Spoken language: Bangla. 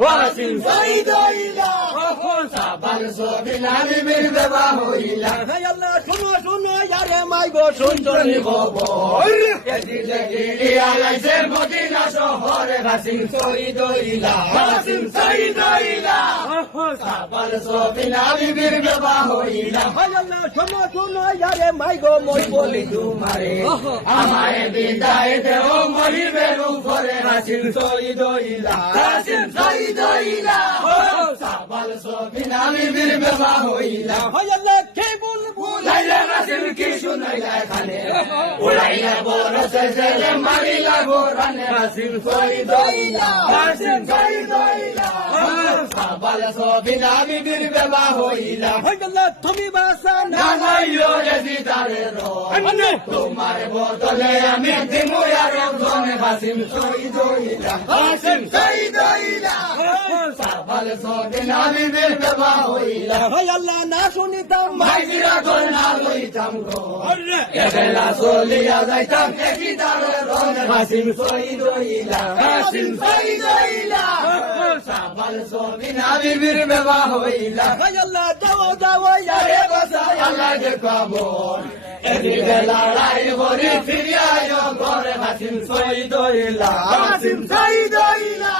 ওয়াসিম শহীদ হইলা সাবার সবিনা বিবির বেবা হইলা হে আল্লাহ শুনো শুনো ইয়ারে মাইগো শুনছনি খবর এদিকে গিয়ে আইছে মদিনা শহরে ওয়াসিম শহীদ হইলা ওয়াসিম শহীদ হইলা সাবার সবিনা বিবির বেবা হইলা হে আল্লাহ শুনো শুনো ইয়ারে মাইগো মই বলি তোমারে আমায় বিদায় দেও মহিবের উপরে ওয়াসিম শহীদ হইলা ওয়াসিম শহীদ হইলা সাবাল সবিনা বিবির বেবা হইলা হে আল্লাহ কে বুলবুল আইলা ওয়াসিম কি শুনাইলা খানে উড়াইলা বরসে জেলে মারিলা গোরানে ওয়াসিম শহীদ হইলা ওয়াসিম শহীদ হইলা সাবাল সবিনা বিবির বেবা হইলা হে আল্লাহ তুমি বাসা না নাইও এদিদারে রো তোমার বদলে আমি দিমু আর রনে ওয়াসিম শহীদ হইলা ওয়াসিম শহীদ হইলা সাবাল সবিনা বিবির বেবা হইলা হে আল্লাহ না শুনিতাম মাইজিরা তোর না লইতাম গো এবেলা চলিয়া যাইতাম এদিদারে রনে ওয়াসিম শহীদ হইলা ওয়াসিম শহীদ হইলা সাবাল সবিনা বিবির বেবা হইলা হে আল্লাহ দাও দাও ইয়ারে বাসায় আল্লাহ দেখাবো এদিকে লড়াই করে ফিরে আয় ঘরে ওয়াসিম শহীদ হইলা ওয়াসিম শহীদ হইলা